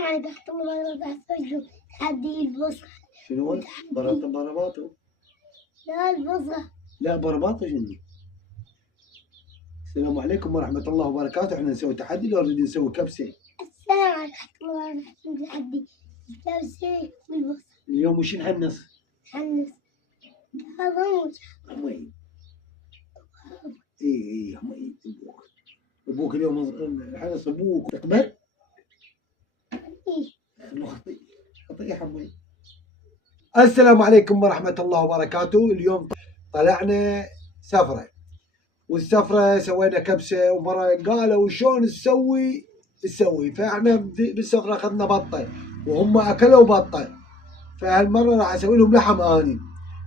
السلام عليكم ورحمة الله وبركاته. تحدي البصرة. شنو؟ برباطو؟ لا البصرة. لا برباطو شنو؟ السلام عليكم ورحمة الله وبركاته. احنا نسوي تحدي لو نريد نسوي كبسة. السلام عليكم ورحمة الله وبركاته. تحدي الكبسة والبصرة. اليوم وش نحنص؟ حنس هذا حمي. اي حمي. ابوك اليوم حنص ابوك تقبل؟ خطي حمي. السلام عليكم ورحمة الله وبركاته. اليوم طلعنا سفرة، والسفرة سوينا كبسة، ومرة قالوا شلون تسوي، فاحنا بالسفرة اخذنا بطة وهم اكلوا بطة، فهالمرة راح اسوي لهم لحم. اني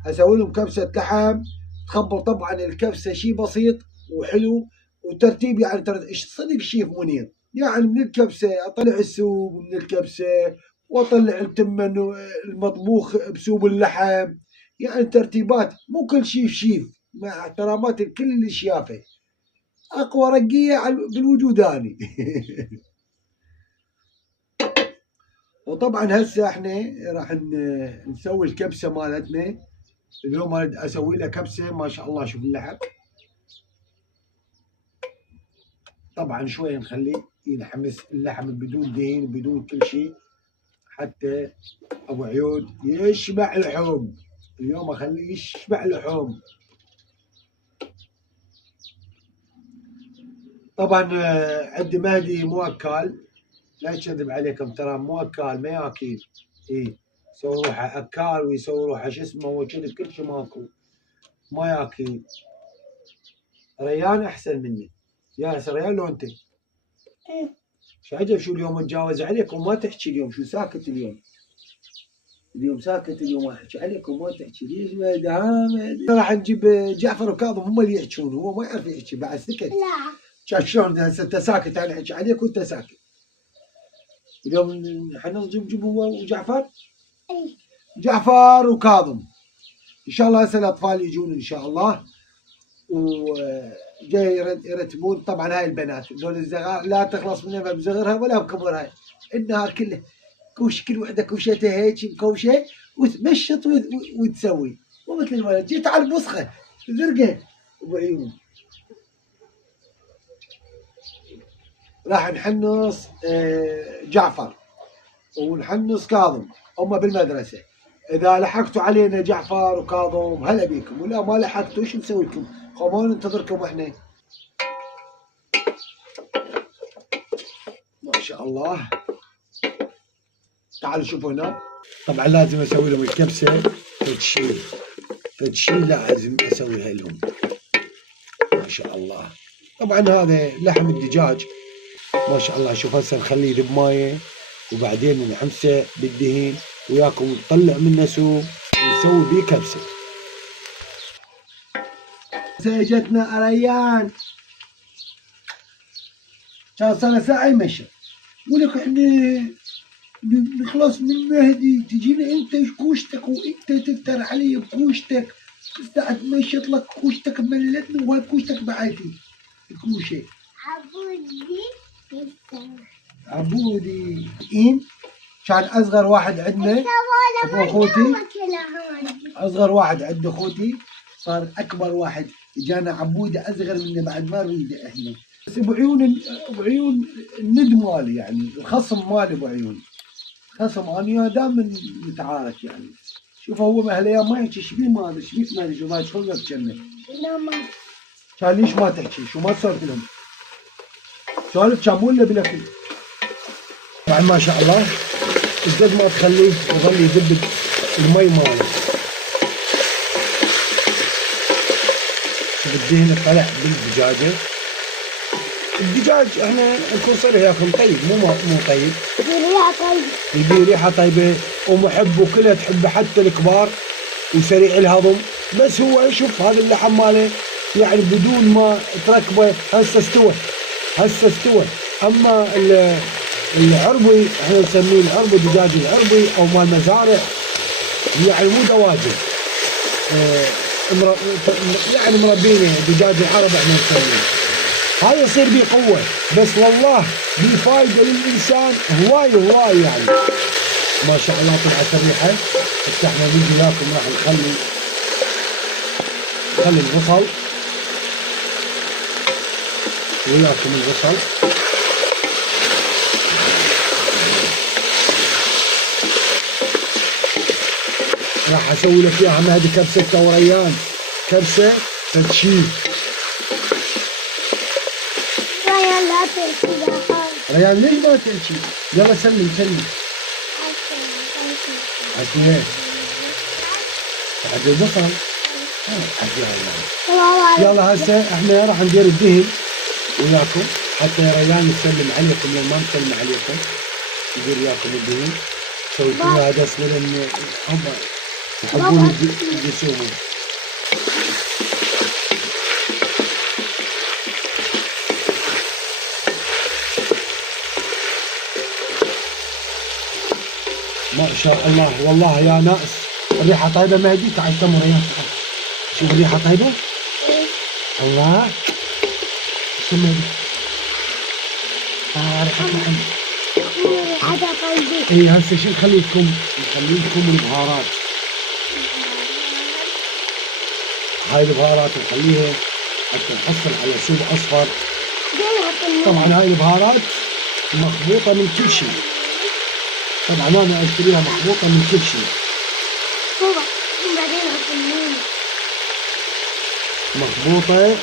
اسوي لهم كبسة لحم تخبر. طبعا الكبسة شيء بسيط وحلو وترتيب، يعني ايش صدق الشيف منير، يعني من الكبسة اطلع السوب، من الكبسة واطلع التمن المطبوخ بسوب اللحم، يعني ترتيبات مو كل شيف مع احترامات لكل الشيافة، اقوى رقية بالوجود اني. وطبعا هسه احنا راح نسوي الكبسة مالتنا. اليوم اريد اسوي لها كبسة ما شاء الله. شوف اللحم، طبعا شوي نخليه ينحمس اللحم بدون دهن بدون كل شيء حتى ابو عيود يشبع لحوم. اليوم اخليه يشبع لحوم. طبعا عندي مهدي مو اكال، لا اكذب عليكم، ترى مو اكال ما ياكل. اي يسوي روحه اكال ويسوي روحه شو اسمه وكذا كل شيء ماكو، ما ياكل. ريان احسن مني. يا ريان لو انت شو عجب شو اليوم اتجاوز عليك وما تحكي اليوم، شو ساكت اليوم؟ اليوم ساكت، اليوم احكي عليك وما تحكي ليش؟ ما دام راح نجيب جعفر وكاظم هم اللي يحكون، هو ما يعرف يحكي بعد سكت. لا شايف شلون هسه انت ساكت، انا احكي عليك وانت ساكت. اليوم حنجيب هو وجعفر. اي جعفر وكاظم ان شاء الله. هسه الاطفال يجون ان شاء الله وجاي يرتبون. طبعا هاي البنات ذول الصغار لا تخلص منها بصغرها ولا بكبرها، النهار كله كوش، كل وحده كوشتها هيك مكوشه وتمشط وتسوي، مو مثل الولد جيت على البصخه زرقه وبعيون. راح نحنص جعفر ونحنص كاظم، هم بالمدرسه. اذا لحقتوا علينا جعفر وكاظم هلا بيكم، ولا ما لحقتوا شو نسوي لكم؟ خلونا ننتظركم احنا. ما شاء الله. تعالوا شوفوا هنا. طبعا لازم اسوي لهم الكبسه تشيل لازم اسويها لهم. ما شاء الله. طبعا هذا لحم الدجاج ما شاء الله. شوف هسه نخليه يذب مايه وبعدين نحمسه بالدهن وياكم نطلع منه سوب ونسوي بيه كبسه. جتنا ريان كان صار ساعه يمشي، ولك احنا نخلص من مهدي تجينا انت كوشتك وانت تفتر علي بكوشتك، ساعة تمشط لك كوشتك ملتني وهاي كوشتك بعدي الكوشه. عبودي كان اصغر واحد عندنا اخوتي، اصغر واحد عند اخوتي صار اكبر واحد، جانا عبودي اصغر منه بعد ما نريده احنا. بس ابو عيون الند مالي، يعني الخصم مالي ابو عيون، خصم انا دائما متعارك يعني. شوف هو بهالايام ما يحكي ايش بيه ما ادري ايش بيه، ما ادري شو ضايج خلقك كنا. كان ليش ما تحكي؟ شو ما تسولف لهم؟ سولف كان مو الا بالاكل. طبعا ما شاء الله قد ما تخليه يظل يذب المي ماله. شوف الدهن طلع بالدجاجه. الدجاج احنا نكون صريح ياكل طيب مو طيب، يبي ريحه طيبه ومحب وكلها تحبه حتى الكبار وسريع الهضم. بس هو شوف هذا اللحم ماله يعني بدون ما تركبه هسه استوى. اما العربي احنا نسميه العربي، دجاج العربي او مال مزارع، يعني مو دواجن. يعني مربينه دجاج العرب احنا نسميه. هاي يصير بيه قوة، بس والله بيه فايدة للإنسان هواي يعني. ما شاء الله طلعت الريحة. بس احنا نجي وياكم راح نخلي البصل وياكم البصل. راح اسوي لك اياها مهدي كبسة وريان، كبسة تشيل. ريان لا تأكل ريان ليش ما تحكي؟ يلا سلم عشان بعد البصل. يلا هسه احنا راح ندير الدهن وياكم حتى ريان تسلم عليكم لو ما مسلم عليكم، ندير وياكم الدهن. سويت لنا هذا اسمه لان هم يحبون الدسوم. ما شاء الله والله يا ناس الريحة طيبة. مهدي تعال تمر يا تعال شوف الريحة طيبة. الله شو مهدي؟ ريحة محمد. ريحتها طيبة. اي هسه شو نخلي لكم البهارات. هاي البهارات نخليها حتى نحصل على سوب اصفر. طبعا هاي البهارات مخبوطة من كل شيء. طبعا انا اشتريها مخبوطة من كل شيء. مخبوطة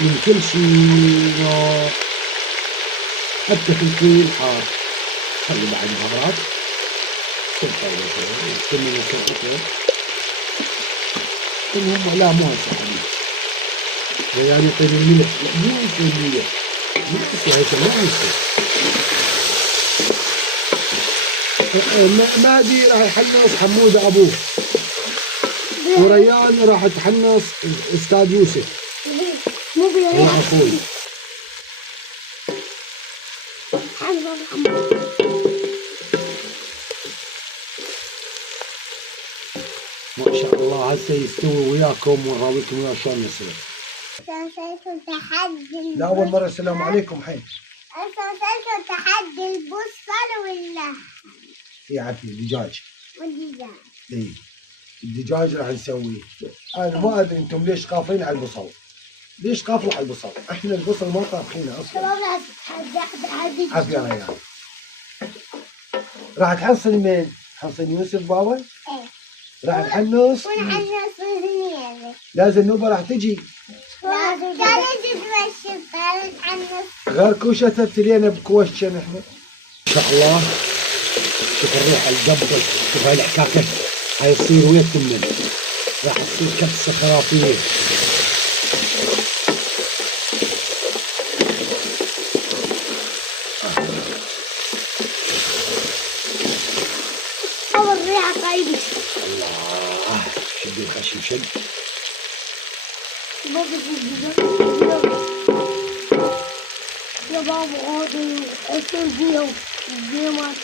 من كل شيء حتى فلفل حار. خلي بعد بهارات المهم لا مو هسه حبيبي يعني يطيب الملح. مو يصير الملح مو يصير هيك ما يصير. مهدي راح يحنص حمودة ابوه وريان راح تحنص استاذ يوسف هو اخوي. ما شاء الله هسه يستوي وياكم ونراويكم وياه شلون يصير. لا اول مرة. السلام عليكم. حين اساسا تحدي البصل ولا يعرف الدجاج. والدجاج. اي الدجاج راح نسويه. انا ما ادري انتم ليش قافين على البصل. ليش قافوا على البصل؟ احنا البصل ما طابخينه اصلا. شباب راح تحدي. عافية يا ريان. راح تحصل مين؟ تحصل يوسف بابا؟ ايه. راح نحنص. ونحنص وزنيانة. لازم نوبة راح تجي. لازم تتوشف نحنص. غير كوشة ابتلينا بكوشة نحن. ان شاء الله. شوف الريحة القبض. شوف هاي الحكاكة. هاي تصير وياكم من. راح تصير كبسة خرافية. الريحة طيبة. الله شد الخشم شد. يا بابا غادي اكل بيهم الجيمات.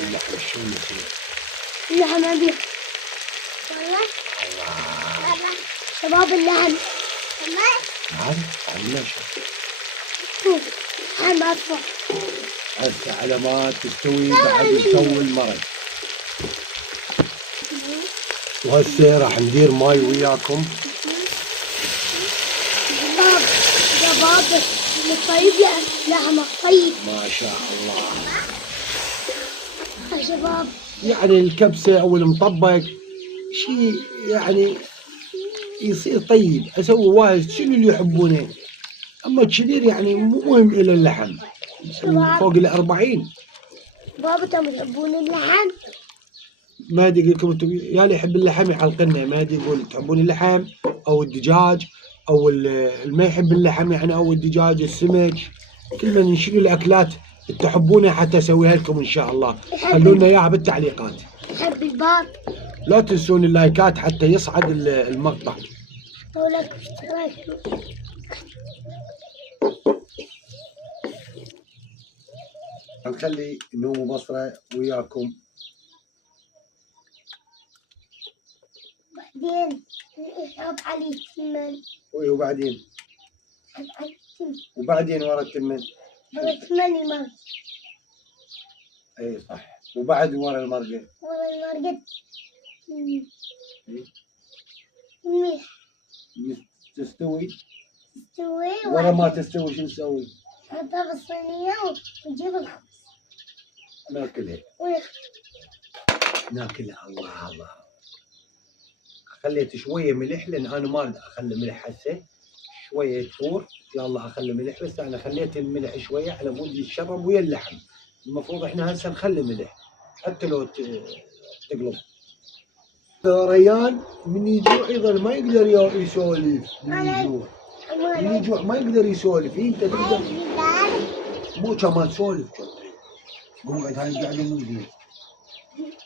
اللحمة شلون يصير؟ اللحم ابي والله. الله شباب اللحم تعال تعال شوف لحم اصفر. هسه على ما تستوي بعد نسوي المرق. وهسه راح ندير ماي وياكم. يا بابا طيب لحمة طيب. ما شاء الله. يا شباب يعني الكبسة او المطبق شيء يعني يصير طيب. اسوي وايد شنو اللي يحبونه. اما الكبير يعني مو مهم الى اللحم. فوق ال40. بابا انتم تحبون اللحم؟ ما ادري لكم انتم يا اللي يحب اللحم يعلقنا. ما ادري يقول تحبون اللحم او الدجاج او اللي ما يحب اللحم يعني او الدجاج السمك. كل من شنو الاكلات تحبونها حتى اسويها لكم ان شاء الله. خلونا اياها بالتعليقات. يحب الباب. لا تنسون اللايكات حتى يصعد المقطع. ولك اشتراك. نخلي نومو بصرة وياكم. بعدين نحط عليه سمن. وبعدين ورا التمن. ورا التمن المرق. اي صح. وبعد ورا المرقة. ورا المرقة الملح. تستوي. تستوي. ورا ما تستوي شو نسوي؟ نحطها بالصينية ونجيب الخبز. ناكلها. ناكلها. الله الله. خليت شوية ملح لأن أنا ما أريد أخلي ملح هسه. شوية تفور. يلا أخلي ملح بس أنا خليت الملح شوية على مود يتشرب ويا اللحم. المفروض إحنا هسه نخلي ملح حتى لو تقلب. ريان من يجوع يظل ما يقدر يسولف. من يجوع ما يقدر يسولف. انت تقدر مو كمان تسولف. قوم اقعد. هاي القعده مو زين.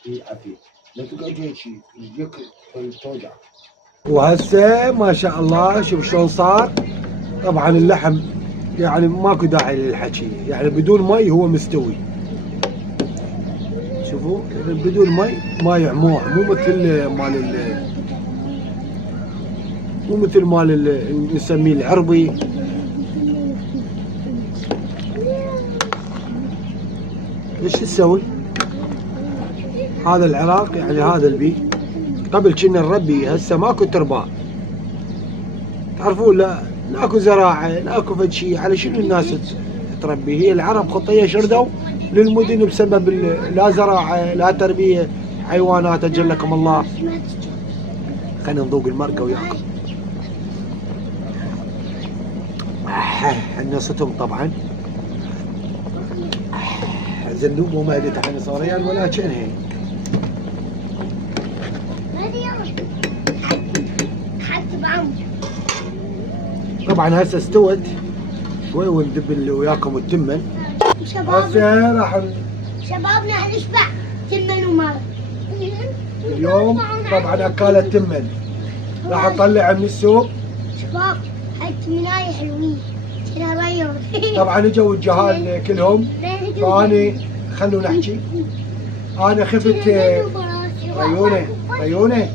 اي عافيه. لا تقعد هيك شيء يجيك توجع. وهسه ما شاء الله شوف شلون صار. طبعا اللحم يعني ماكو داعي للحكي، يعني بدون مي هو مستوي. شوفوا بدون مي ماي عموح، مو مثل مال نسميه العربي. ايش تسوي؟ هذا العراق يعني هذا البي. قبل كنا نربي، هسه ماكو ترباء. تعرفون لا اكو زراعه، لا اكو فد شيء. على شنو الناس تربي؟ هي العرب خطيه شردوا للمدن بسبب لا زراعه لا تربيه حيوانات. اجلكم الله. خلينا نذوق المرقه وياكم. حنصتهم طبعا. زنوب وما ادري عن صاريان ولا كان هيك. طبعا هسه استوت شوي وندب وياكم التمن. هسه راح شبابنا نشبع تمن ومرق. اليوم طبعا اكالة تمن. راح اطلع من السوق. شباب هاي التمناية حلوين. كنا ريون. طبعا اجوا الجهال كلهم. فاني خلونا نحكي. انا خفت ريونه خلونا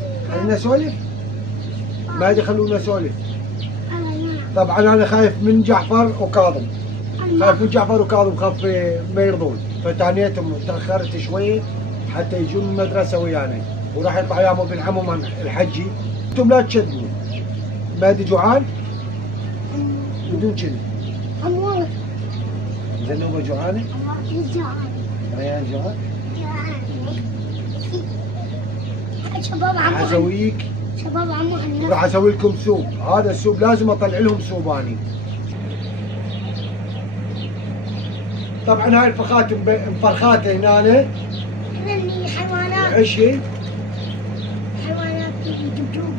نسولف. ما ادري خلونا نسولف. طبعا انا خايف من جعفر وكاظم. خايف من جعفر وكاظم، خاف ما يرضون. فتانيتهم تاخرت شوي حتى يجون من المدرسه ويانا، وراح يطلع يا ابن عمهم الحجي. انتم لا تشدوا. ما ادري جوعان؟ بدون كذي. والله. زنوبه جوعانه؟ جوعان. ريان جوعان؟ شباب راح اسويك. شباب عمو راح اسوي لكم سوب. هذا السوب لازم اطلع لهم سوباني. طبعا هاي الفخات مفرخات هنا. هني حيوانات. عشي. حيوانات دبدوب.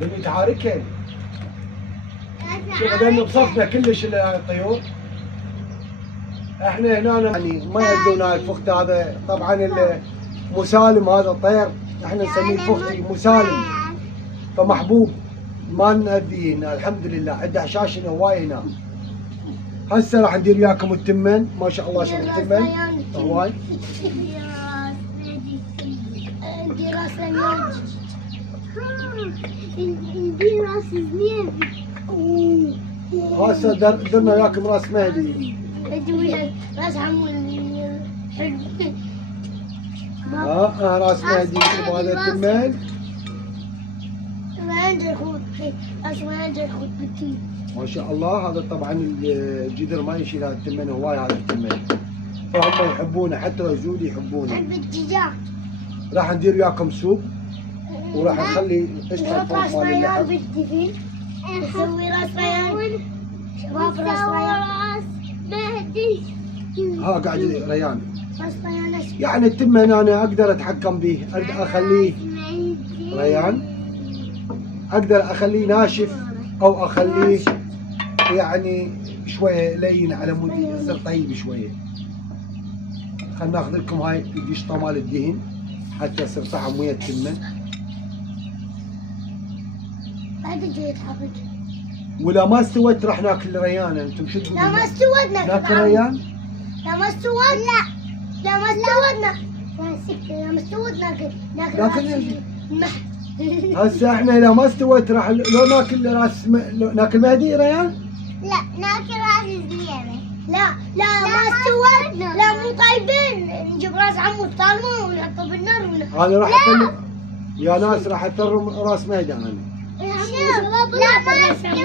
بدي تعاركهن. شوف هذول بصفنا كلش الطيور. احنا هنا يعني ما يقدرون هاي الفخت. هذا طبعا المسالم، هذا الطير احنا نسميه الفختي مسالم، فمحبوب ما نأذيه هنا. الحمد لله عنده حشاشنا هواي هنا. هسه راح ندير وياكم التمن. ما شاء الله شوف التمن هواي. ندير راس ليون. ندير راس زنيب. هسه درنا وياكم راس مهدي. راس عمو حلو. راس مهدي. هذا التمن. ما عندي خوت. ما عندي خوت بالتين. ما شاء الله. هذا طبعا الجدر ما يشيل هذا التمن هواي. هذا التمن فهم يحبونه، حتى لو زود يحبونه. حب الدجاج. راح ندير وياكم سوب، وراح نخلي قشطه نحط راس مال ريان اللحم. بالدفين. نسوي راس ريان. شباب راس ريان. مهدي. قاعد ريان. راس ريان يعني التمن انا اقدر اتحكم به، اقدر اخليه ريان، اقدر اخليه ناشف او اخليه يعني شويه لين على مود يصير طيب شويه. خلنا ناخذ لكم هاي القشطه مال الدهن حتى يصير طعم ويا التمن. بعد جيت حافظ. ولا ما استوت راح ناكل ريان. انتم شو لا ما استوت ناكل ريان؟ لا ما استوت. لا ما استوت. لما استوت ناكل ناكل المحل. هسه احنا اذا ما استوت راح لو ناكل لو ناكل مهدي ريان؟ لا ناكل راس الزيارة. لا ما استوت. لا مو طيبين. نجيب راس عمو الطالمة ونحطه بالنار انا راح اكل يا ناس راح اثرم راس مهدي انا. لا ما استوت.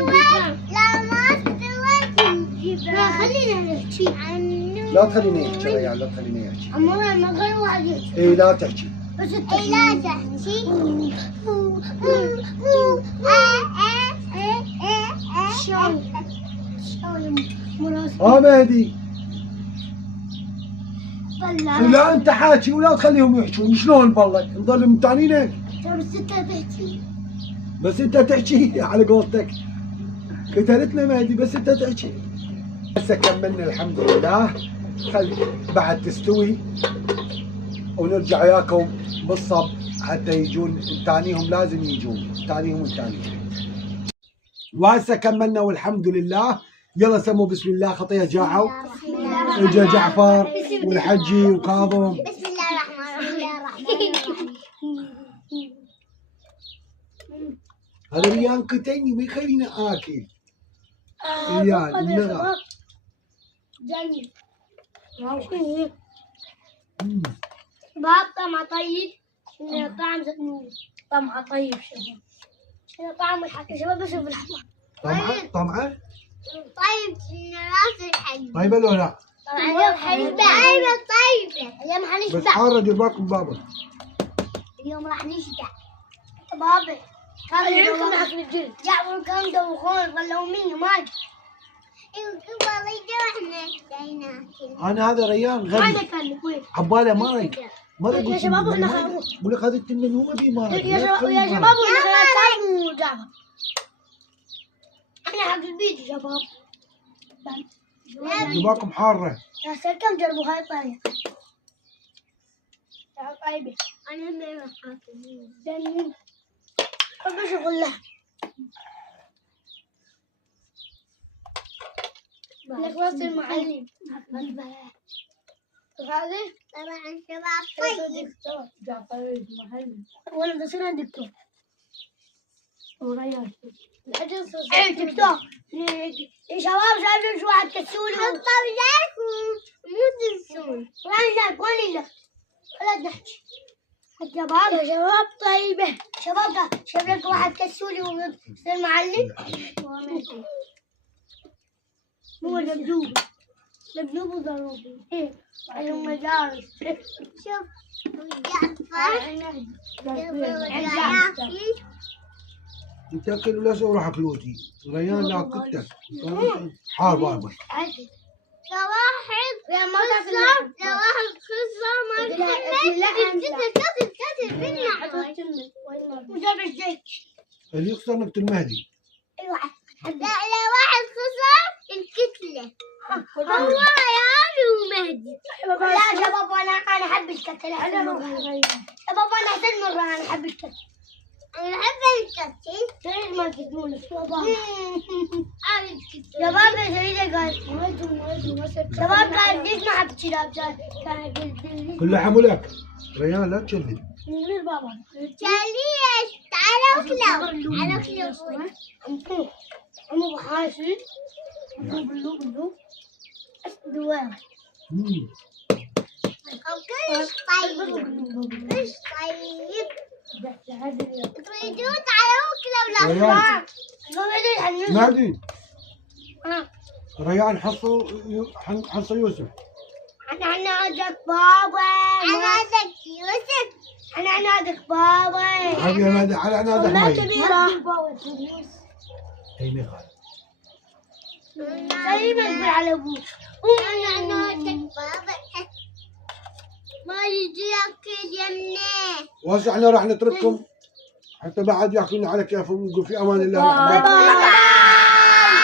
لا خلينا نحكي عنه. لا تخليني احكي ريان، لا تخليني احكي. عمرنا ما غير واحد يحكي. اي لا تحكي. بس لا تحكي. مهدي طلع. لا انت حاكي ولا تخليهم يحكون. شلون بالله نضل متانين هيك؟ بس انت تحكي. بس انت تحكي على قولتك. قتلتنا مهدي بس انت تحكي. هسه كملنا الحمد لله. خلي بعد تستوي ونرجع وياكم بالصب حتى يجون الثانيهم. لازم يجون الثانيهم والثانيهم. وهسه كملنا والحمد لله. يلا سموا بسم الله. خطيه جاعوا. اجا جعفر والحجي وكاظم. بسم الله الرحمن الرحيم. هذا ريان قتلني ما يخليني اكل. ريان النغى. باب طعمه طيب. طعم زيتون. طعمه طيب شباب. طعم الحكي شباب. بشوف الحمار. طمعه طيب راس الحليب. طيبه لو لا؟ اليوم حنشبع. ايوه طيبه. اليوم بس حنشبع. حاره دير بالكم بابا. اليوم راح نشبع. بابا كان يعملون حق الجلد. يعملون كان يدوخون ظلوا مني ما ادري. ايوه قبل يجوا احنا ناكل. انا هذا ريان ما غبي ناكل كويس. عباله ما ريد. ما يا شباب احنا خلاص. بقول لك هذا التنين هو ما بي ما ريد. يا شباب احنا خلاص جعفر. احنا حق البيت يا شباب. جباكم حاره. يا سلكم جربوا هاي الطريقة. طيبة. أنا ما راح آكل. زين. خذ شغل له. نخلص المعلم. هذا طبعا شباب طيب. جعفر المعلم. ولا بصير عند دكتور. وريان. ايه دكتور. يا شباب شايفين شو واحد كسول. حطوا وياكم مو تنسون. وين لك ولا تحكي. الشباب يا شباب طيبة. شباب شايف لك واحد كسولي ويصير معلم. هو لبلوب. لبلوب وضروبي. ايه على المدارس. شوف جعفر. تاكل ولا سوي روحك لوتي. ريان لا كتك حار بابا. واحد خصام واحد خصام ما كمل كتل بالنعوي وجاب الزيت اللي يخسر نقتل المهدي. ايوه لا واحد خصام الكتلة هو يا ومهدي. لا شباب انا احب الكتل. شباب انا احسن مرة انا احب الكتل. أنا أحب الكتل. ليش ما تقولون شباب؟ شباب جريدة قال شباب قال ليش ما حبيت كلاب؟ كله حمولك. ريان لا تشلد. من غير بابا. ليش؟ تعالوا كلوا. تعالوا كلوا. عمو بحاسي. بلو. دوام. ايش طيب. ايش طيب. تريدون تعالوا كلوا ولا مهدي. ريان حصل يوسف. أنا عنادك بابا. عنادك يوسف. أنا عنادك بابا. حبيبي مهدي على عنادك لا ماي. كبيرة. اي ما يخالف. دايما تقول على أبوك. أنا عنادك بابا. ما يجي ياكل يمني. وهسه احنا راح نترككم حتى بعد ياكلون على كيفهم. نقول في امان الله.